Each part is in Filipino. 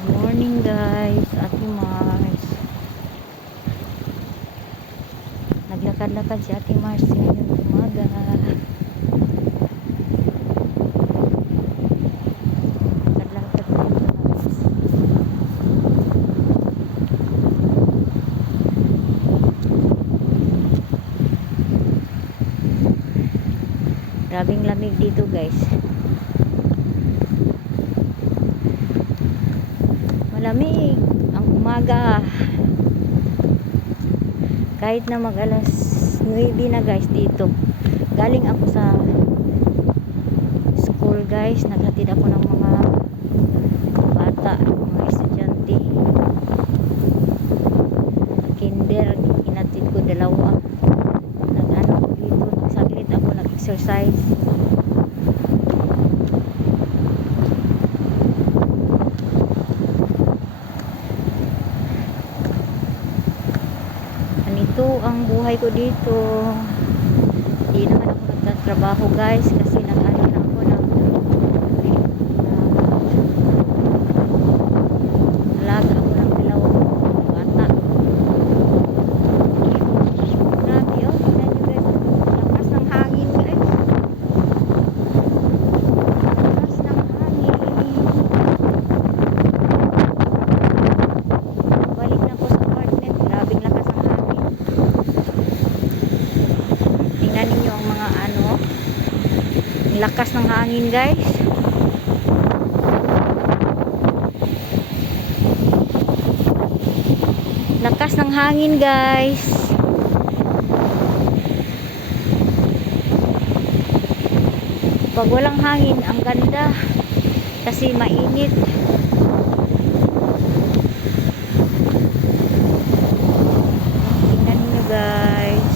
Good morning guys, Ate Mars. Naglakad-lakad si Ate Mars ngayong umaga. Naglakad tayo guys. Grabing lamig dito guys. Malamig ang umaga. Kahit na mag alas 9 na guys dito. Galing ako sa school guys. Naghatid ako ng mga bata, mga estudyante. Kinder, inatid ko dalawa. Nag-ano ko dito, nagsaglit ako, nag-exercise. Ito ang buhay ko dito. Hindi naman ako nagtatrabaho guys kasi nag-ano na ako ng alaga ako ng dalawang bata. Grabe oh, tingnan nyo guys, lakas ng hangin guys. Lakas ng hangin. Balik na ako sa apartment, grabing lakas ng hangin. Tingnan ninyo ang mga ano, ang lakas ng hangin guys. Lakas ng hangin guys. Pag walang hangin ang ganda kasi mainit. Tingnan ninyo guys.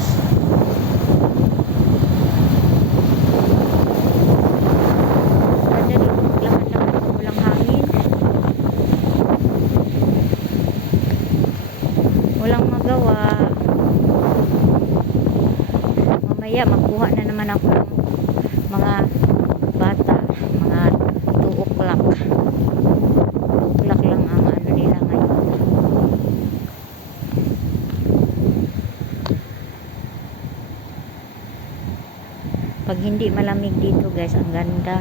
Walang magawa. Mamaya magkuha na naman ako ng mga bata, mga 2 o'clock. 2 o'clock lang ang ano nila ngayon. Pag hindi malamig dito guys, ang ganda.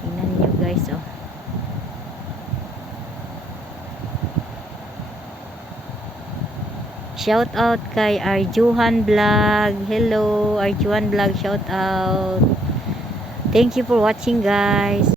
Tingnan niyo guys oh. Shout out kay Arjuhan Vlog. Hello Arjuhan Vlog, shout out. Thank you for watching guys.